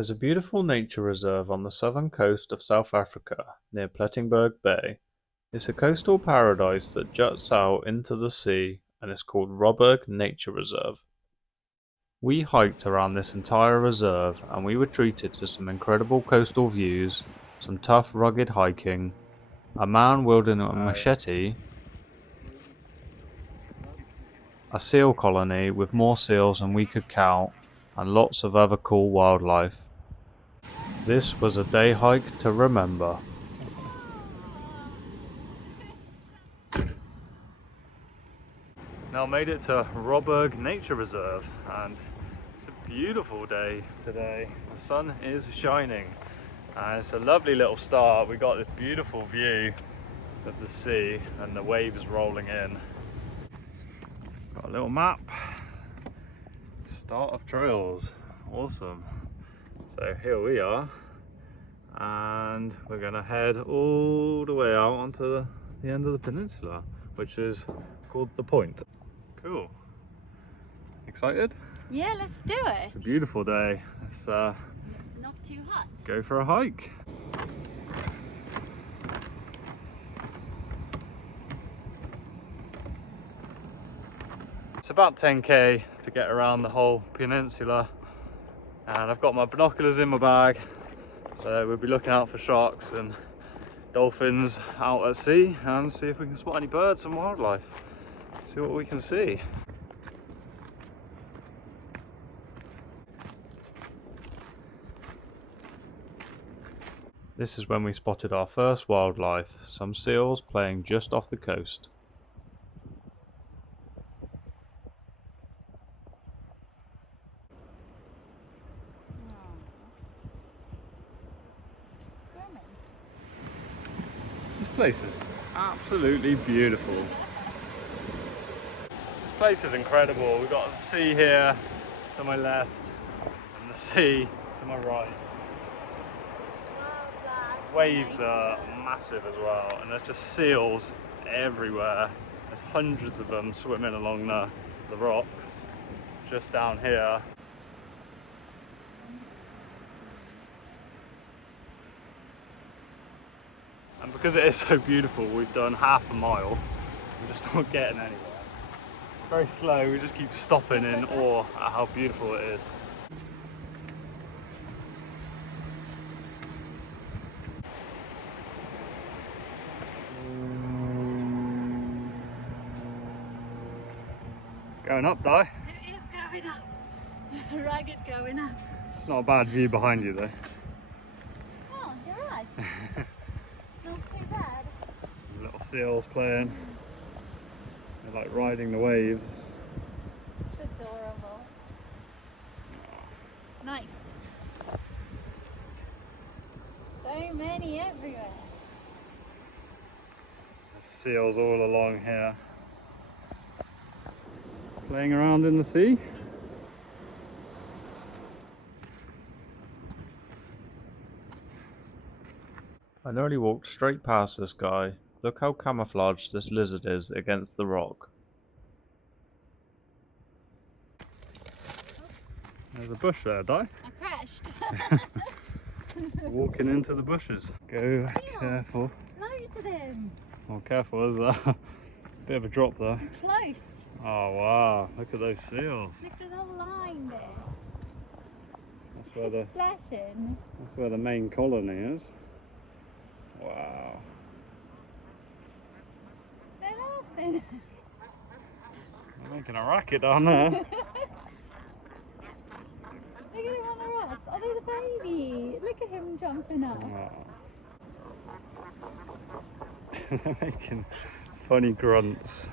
There's a beautiful nature reserve on the southern coast of South Africa, near Plettenberg Bay. It's a coastal paradise that juts out into the sea and is called Robberg Nature Reserve. We hiked around this entire reserve and we were treated to some incredible coastal views, some tough rugged hiking, a man wielding a machete, a seal colony with more seals than we could count, and lots of other cool wildlife. This was a day hike to remember. Now made it to Robberg Nature Reserve and it's a beautiful day today. The sun is shining and it's a lovely little start. We got this beautiful view of the sea and the waves rolling in. Got a little map. Start of trails. Awesome. So here we are and we're gonna head all the way out onto the end of the peninsula, which is called the Point. Cool. Excited? Yeah, let's do it. It's a beautiful day. Let's not too hot. Go for a hike. It's about 10k to get around the whole peninsula, and I've got my binoculars in my bag, so we'll be looking out for sharks and dolphins out at sea and see if we can spot any birds and wildlife. See what we can see. This is when we spotted our first wildlife, some seals playing just off the coast. This place is absolutely beautiful. This place is incredible. We've got the sea here to my left and the sea to my right. Waves are massive as well, and there's just seals everywhere. There's hundreds of them swimming along the rocks just down here. And because it is so beautiful, we've done half a mile. We're just not getting anywhere. Very slow, we just keep stopping in awe at how beautiful it is. Going up, Di? It is going up. Ragged going up. It's not a bad view behind you though. Oh, you're right. Not too bad. Little seals playing. They're like riding the waves. It's adorable. Nice. So many everywhere. There's seals all along here. Playing around in the sea. I nearly walked straight past this guy. Look how camouflaged this lizard is against the rock. There's a bush there, Di. I crashed. Walking into the bushes. Go careful. Loads of them. Oh, careful, there's a bit of a drop there. Close. Oh wow, look at those seals. Look at the whole line there. That's where the main colony is. Wow. They're laughing. They're making a racket down there. Look at him on the rocks. Oh, there's a baby. Look at him jumping up. They're making funny grunts.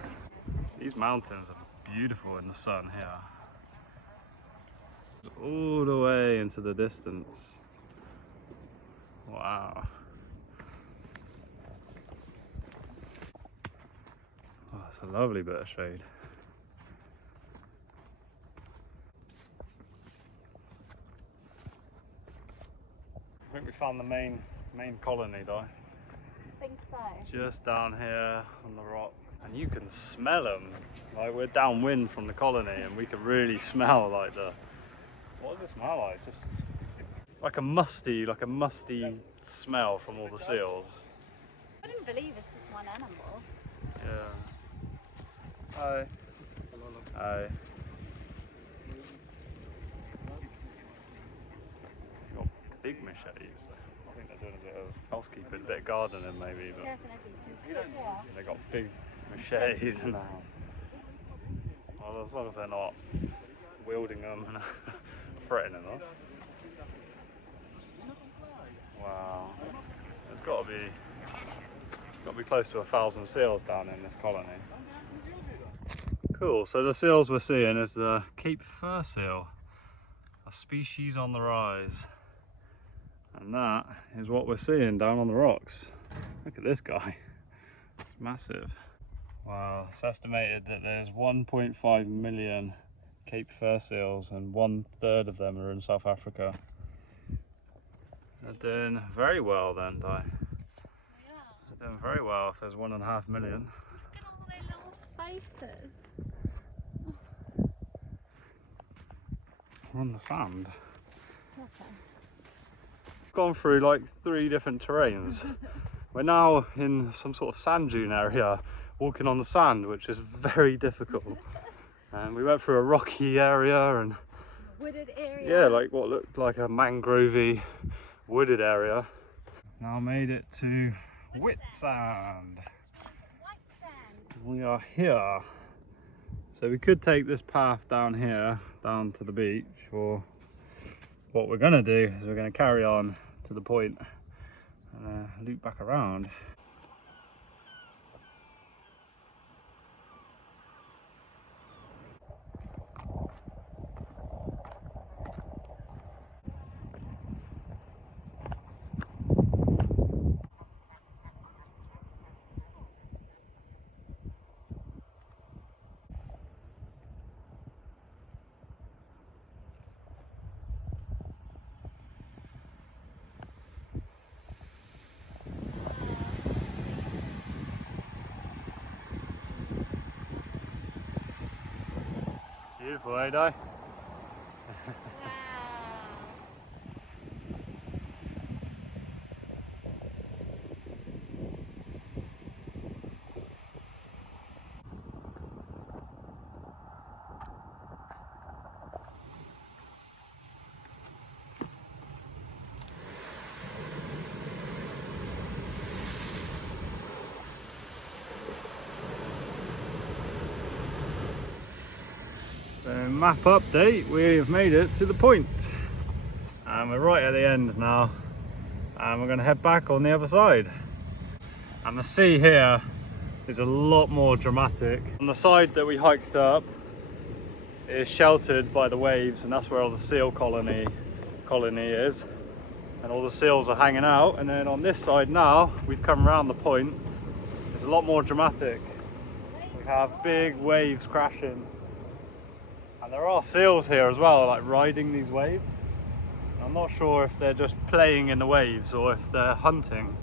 These mountains are beautiful in the sun here. All the way into the distance. Wow. Oh, it's a lovely bit of shade. I think we found the main colony though. I think so. Just down here on the rock, and you can smell them. Like, we're downwind from the colony and we can really smell like what does it smell like? Just like a musty smell from all the seals. I couldn't believe it's just one animal. Yeah. Hi. Hi. Got big machetes. I think they're doing a bit of housekeeping, a bit of gardening maybe, but they got big machetes now. Well, as long as they're not wielding them and threatening us. Wow. It's got to be close to 1,000 seals down in this colony. Cool, so the seals we're seeing is the Cape fur seal, a species on the rise. And that is what we're seeing down on the rocks. Look at this guy, it's massive. Wow, it's estimated that there's 1.5 million Cape fur seals and 1/3 of them are in South Africa. They're doing very well then, Di. They're doing very well if there's 1.5 million. Look at all their little faces. We're on the sand. Okay. Gone through like 3 different terrains. We're now in some sort of sand dune area, walking on the sand, which is very difficult. And we went through a rocky area and Wooded area. yeah, like what looked like a mangrovey wooded area. Now made it to White Sand. White sand. We are here. So we could take this path down here, down to the beach, or what we're gonna do is we're gonna carry on to the point and loop back around. Beautiful, eh, Di? Wow. So map update, we've made it to the point. And we're right at the end now. And we're gonna head back on the other side. And the sea here is a lot more dramatic. On the side that we hiked up is sheltered by the waves, and that's where all the seal colony is. And all the seals are hanging out. And then on this side now, we've come around the point, it's a lot more dramatic. We have big waves crashing. And there are seals here as well, like riding these waves. I'm not sure if they're just playing in the waves or if they're hunting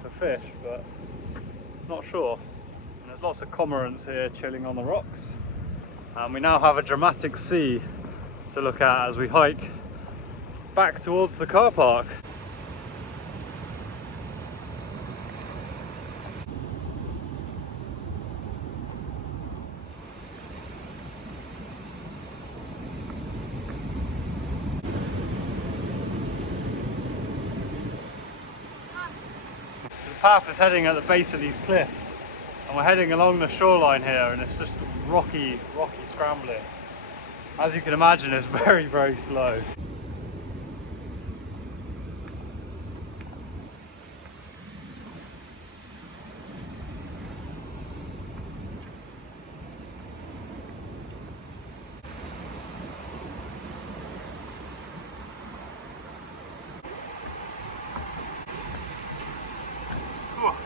for fish, but not sure. And there's lots of cormorants here chilling on the rocks. And we now have a dramatic sea to look at as we hike back towards the car park. The path is heading at the base of these cliffs, and we're heading along the shoreline here, and it's just rocky scrambling. As you can imagine, it's very, very slow.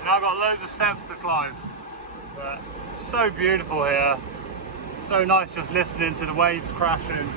Now I've got loads of steps to climb, but it's so beautiful here. It's so nice just listening to the waves crashing.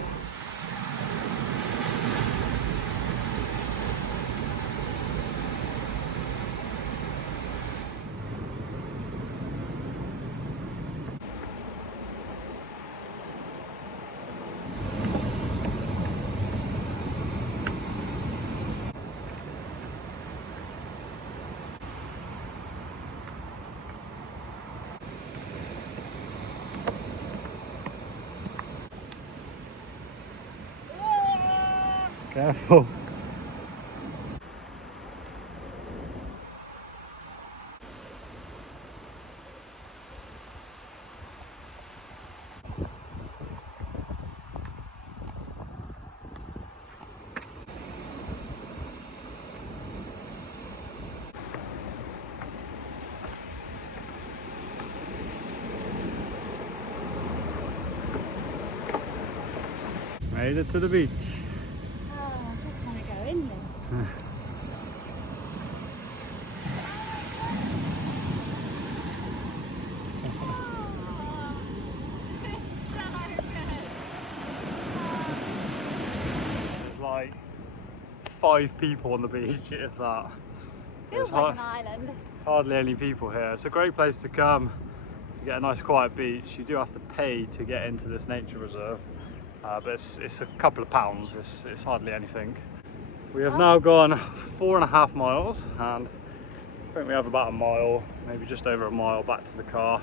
Careful. Made it to the beach. Oh, I just want to go in there. There's like 5 people on the beach, if that. Feels like an island. There's hardly any people here. It's a great place to come to get a nice quiet beach. You do have to pay to get into this nature reserve, but it's a couple of pounds. It's hardly anything. We have now gone 4.5 miles, and I think we have about a mile, maybe just over a mile back to the car.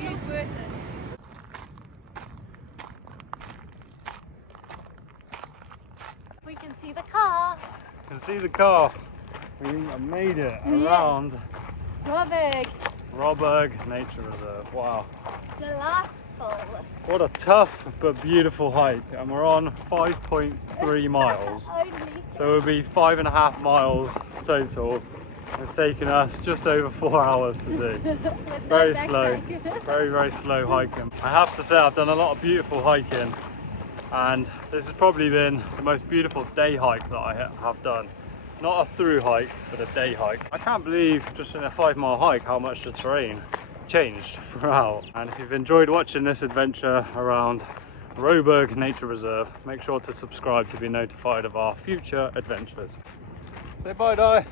It's worth it. We can see the car. You can see the car. We made it around Robberg Nature Reserve. Wow. Delightful. What a tough but beautiful hike. And we're on 5.3 miles. Only. So it'll be 5.5 miles total. It's taken us just over 4 hours to do. Very slow, very slow hiking. I have to say I've done a lot of beautiful hiking, and this has probably been the most beautiful day hike that I have done. Not a through hike, but a day hike. I can't believe just in a 5-mile hike how much the terrain changed throughout. And if you've enjoyed watching this adventure around Robberg Nature Reserve, make sure to subscribe to be notified of our future adventures. Say bye, Di.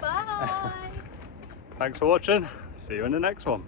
Bye. Thanks for watching. See you in the next one.